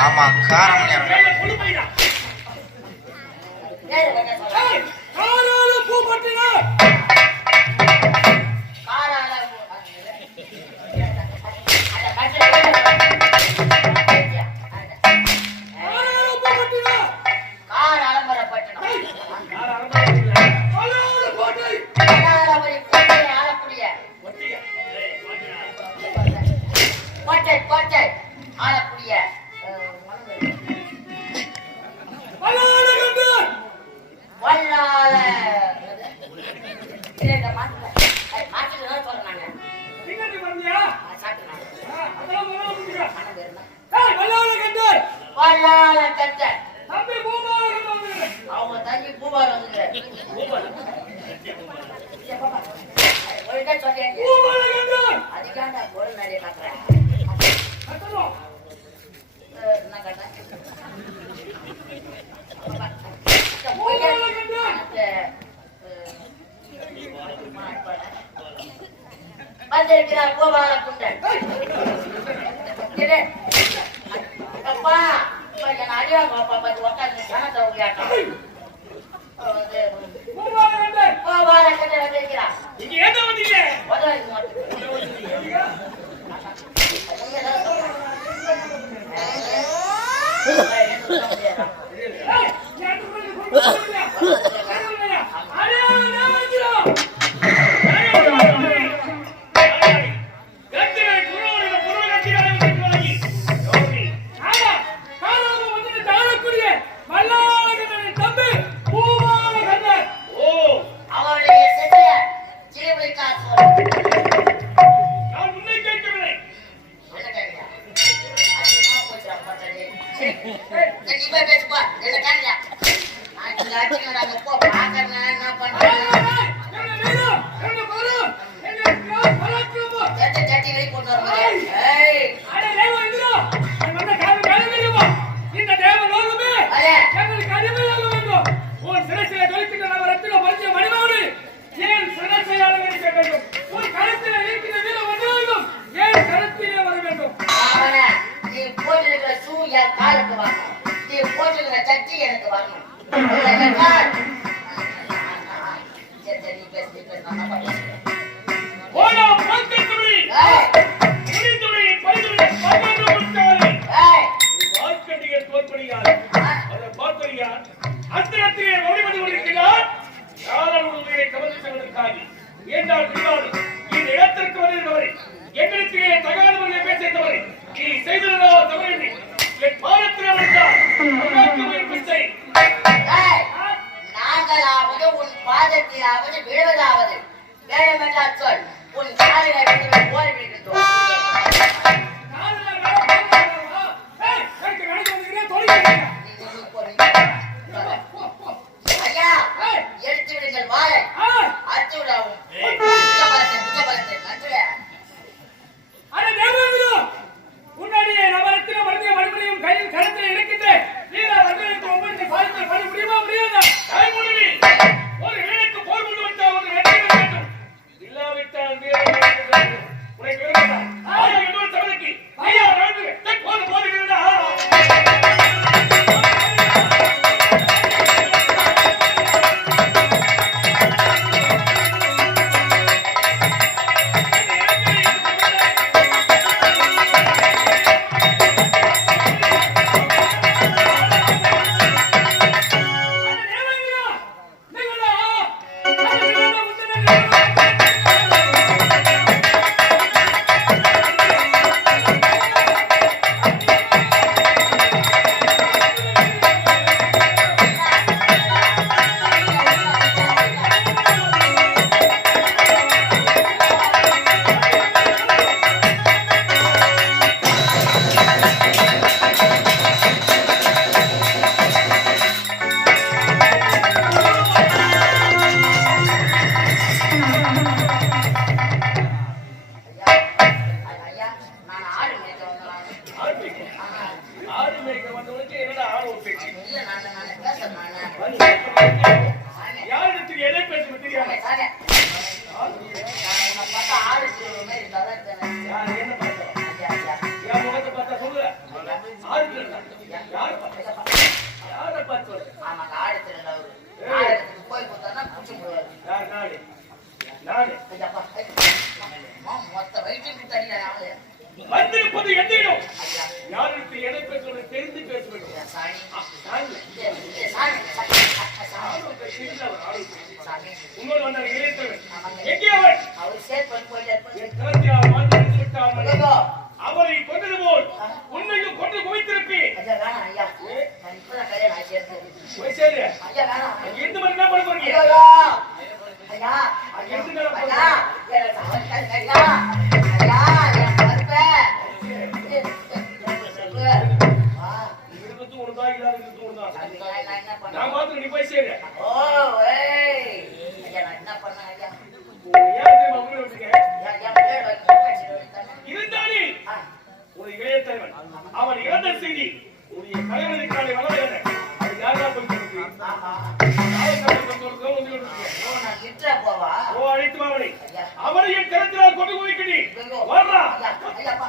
ஆமா காரமணியா வந்திருக்கிறார் கோபால குண்டன். அப்பா என் அடியாங்க அப்பா பார்த்து உட்காந்து சனத்தை விளையாட்டம். கோபால குண்டன் வந்திருக்கிறார். எங்களுக்கு தகாத பேச ஆடு மேய்க்க வந்தவனுக்கு என்னடா ஆடு பேச்சு இல்ல நான் பேசுறேன் யாருக்கு எதை பேச தெரியாம பார்த்தா ஆடு திரும்ப மாதிரி இருந்தாதான் யார் என்ன பார்த்தோம் என் முகத்தை பார்த்தா சொல்லு ஆடு திருடா யாரை பார்த்து ஆமாங்க ஆடு திருடா போய் கொடுத்தா குடிச்சு போடுவாரு யார் நாடு நாடு மொத்த வயிற்றுக்கு தனியா ஆளு வந்திருப்பது எந்தையும் யாருக்கு எதை பேசுவது தெரிந்து பேச வேண்டும் உங்களோடு வந்த இளைத்தவன் எங்கே அவன் அவர் சேர்த்து பண்ணி போயிட்டு என் கலத்தியால் மாற்றி விட்டாமல் அவரை கொண்டது போல் உன்னையும் கொண்டு குவித்திருப்பேன் ஐயா வேணாம் ஐயா நான் இப்பதான் கல்யாணம் ஆச்சு போய் சேரு ஐயா வேணாம் எந்த மாதிரி என்ன பண்ண போறீங்க ஐயா ஐயா ஐயா ஐயா ஐயா ஐயா என் கருப்ப இருக்கிறது ஒண்ணுதா இல்லாதது ஒண்ணுதா நான் என்ன பண்ண நான் பார்த்து நீ போய் சேரு ஓ ஏய் ஐயா நான் என்ன பண்ண ஐயா ஏன் தெரியுமா உங்களை வச்சுக்க ஐயா பேர் வைக்க இருந்தானே ஒரு இளையத்தலைவன் அவன் இறந்த செய்தி உடைய கலைவனுக்கு நாளை வளர அது யாரா போய் சொல்லுங்க ஆமா ஓ நான் கிட்ட போவா அழைத்து அவனை அவனை என் கருத்தினால் கொண்டு குவிக்கடி வர்றா ஐயா பா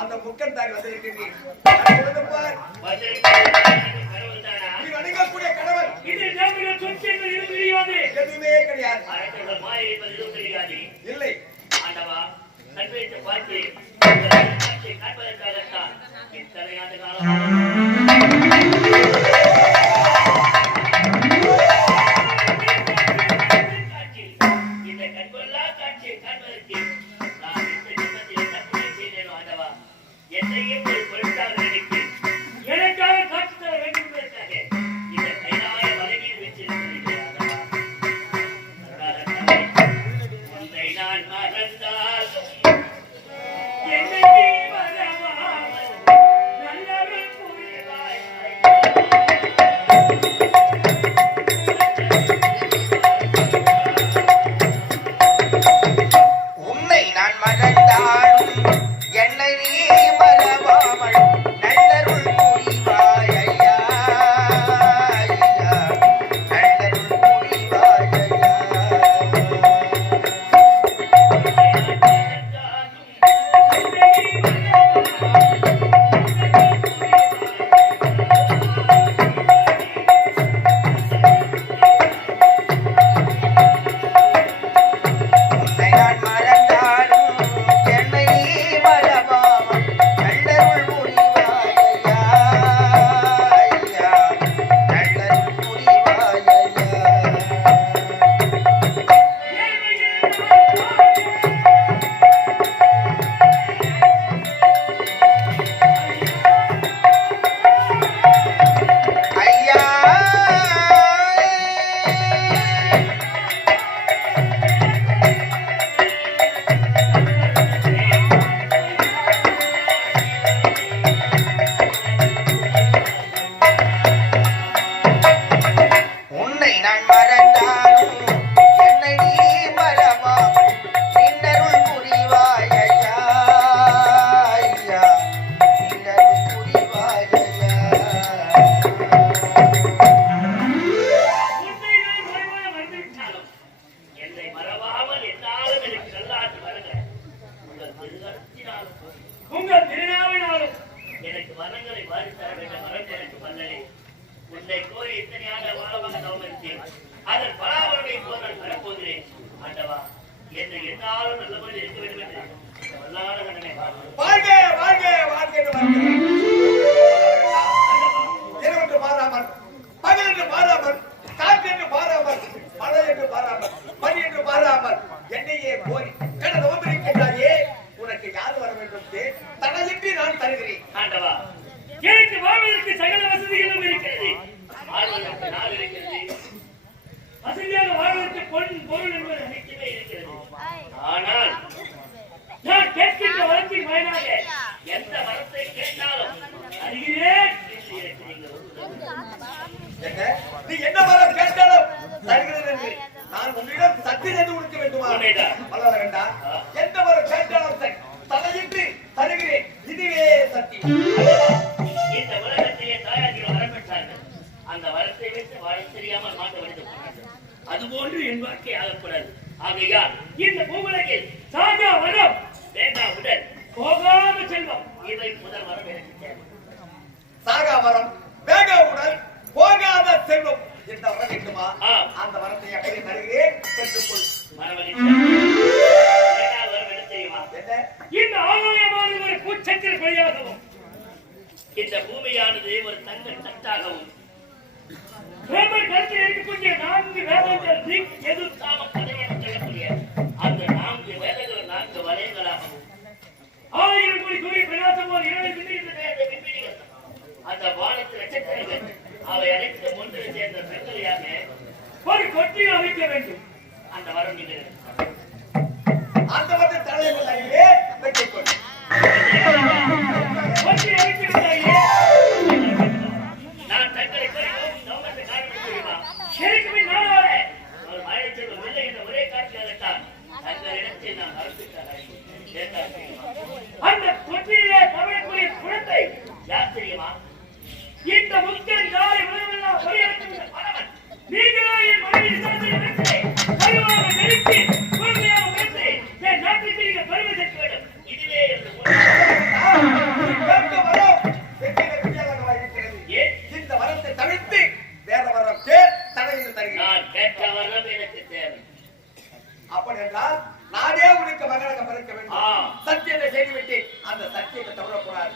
அந்த முக்கன் தாய் வந்திருக்கிறீர்கள் நீ வணங்கக்கூடிய கடவுள் இது தேவனுடைய சொத்து என்று தெரியாது எதுவுமே கிடையாது இல்லை ஆண்டவா கண்வைத்து பார்த்து காண்பதற்காகத்தான் இத்தனை ஆண்டு காலம் இந்த கண்கொள்ளா காட்சியை காண்பதற்கு நான் இந்த ஜென்மத்தில் என்ன புண்ணியம் செய்தேனோ ஆண்டவா என்னையும் ஒரு பொருட்டாக நினைத்து எனக்காக காட்சி தர வேண்டும் என்பதற்காக இந்த கைலாய மலையில் வச்சிருக்கிறேன் ஆண்டவா உன்னை நான் மறந்தால் என்னை நீ மறவாமல் நல்லவர் புரிவாய் கொடுத்தேன். அதன் பராமரிப்பை இப்போது நான் பெறப்போகிறேன். ஆண்டவா, என்னை என்னாலும் நல்லபடி இருக்க வேண்டும் என்று வல்லாத கண்ணனை பார்க்கிறேன். வாழ்க வாழ்க வாழ்க என்று வாழ்கிறேன். இரவென்று மாறாமல், பகல் என்று மாறாமல், காற்று என்று மாறாமல், மழை என்று மாறாமல், பனி என்று மாறாமல் என்னையே போய் கடந்த வந்திருக்கின்றாயே, உனக்கு யார் வர வேண்டும் தடையின்றி நான் தருகிறேன். ஆண்டவா, எனக்கு வாழ்வதற்கு சகல வசதிகளும் இருக்கிறது. வாழ்வதற்கு நாள் இருக்கிறது. வசதியாக வாழ்வதற்கு பொருள் என்பது அனைத்துமே இருக்கிறது. ஆனால் நான் கேட்கின்ற வரத்தின் பயனாக எந்த வரத்தை கேட்டாலும் அறிகிறேன் என்று எனக்கு நீங்கள் என்ன? நீ என்ன வரம் கேட்டாலும் தருகிறேன் என்று நான் உன்னிடம் சத்தியம் செய்து கொடுக்க வேண்டுமா? உண்மைதான். வல்லவ வேண்டாம். எந்த வரம் கேட்டாலும் தடையின்றி தருகிறேன். இதுவே சத்தியம். இந்த உலகத்திலே தாயார்கள் வரம் பெற்றார்கள். அந்த வரத்தை வைத்து வாழ தெரியாமல் மாட்ட வேண்டும். அதுபோன்று என் வாழ்க்கை ஆகக்கூடாது. ஆகையால் இந்த பூவுலகில் சாகா வரம், வேண்டா உடல், போகாத செல்வம், இவை முதல் வரம் எனக்கு தேவை. சாகா வரம், வேக உடல், போகாத செல்வம் என்ற வரம் வேண்டுமா? அந்த வரத்தை எப்படி தருகிறேன் பெற்றுக்கொள். இரண்டாவது வரம் என்ன தெரியுமா? என்ன? இந்த ஆலயமான ஒரு பூச்சத்திர கொடியாகவும், இந்த பூமியானது ஒரு தங்க தட்டாகவும், பிரேமர் கருத்தில் இருக்கக்கூடிய 4 வேதங்கள் எது தாம கதை என சொல்லக்கூடிய அந்த 4 வேதங்கள் 4 வலயங்களாகவும், 1000 கோடி சூரிய பிரகாசம் போல் இரவு விண்வெளிகள், அந்த வானத்து நட்சத்திரங்கள் அவை அனைத்து ஒன்று சேர்ந்த சங்கரையாக ஒரு கொட்டியை அமைக்க வேண்டும். அந்த வரம் நீங்கள் அந்த வரத்தை தடையிலே பெற்றுக்கொள். கொட்டி அமைக்கிறாயே. நான் தங்களை குறிக்கும் நோக்கத்தை காரணம் தெரியுமா? எனக்கு நாளாக ஒரு மழை செல்வம் இல்லை என்ற ஒரே காரணத்தால் தங்களிடத்தில் நான் அரசுக்காக அந்த கொட்டியிலே தமிழக்கூடிய குழந்தை யார் தெரியுமா? இந்த முக்கியன் நாளை உலகமெல்லாம் பொறியாற்றுகின்ற பரவன். நீங்களே என் மனைவி விசாரத்தை வைத்து கருவாக நெருக்கி குழந்தையாக வைத்து என் நாட்டுக்கு நீங்கள் பெருமை சேர்க்க வேண்டும். இதுவே எனது இந்த வரத்தை தவிர்த்து வேற வரம் கேள், தடையில் தருகிறேன். நான் கேட்ட வரம் எனக்கு தேவை. அப்படி என்றால் நானே உனக்கு மகனாக பிறக்க வேண்டும். சத்தியத்தை செய்துவிட்டு அந்த சத்தியத்தை தவறக்கூடாது.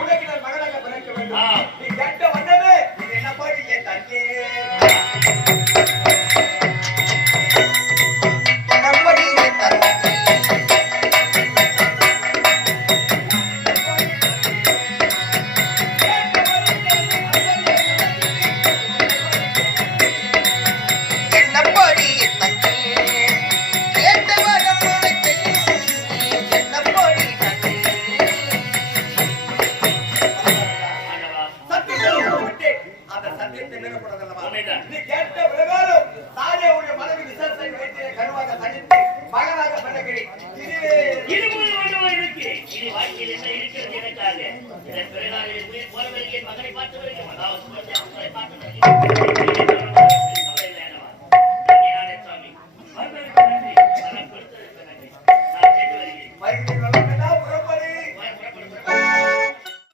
உனக்கு நான் மகனாக பிறக்க வேண்டும். நீ கேட்ட வந்தது இது என்ன பாடி என் தந்தையே நீ கேட்ட விலகாலும் நானே உடைய மனைவி விசாரத்தை வைத்து கருவாக தனித்து மகனாக பிறக்கிறேன். இது வாழ்க்கையில் என்ன இருக்கிறது எனக்காக இதன் பிறகு உயிர் போற வரைக்கும் மகனை பார்த்து வரைக்கும் அதாவது பார்த்து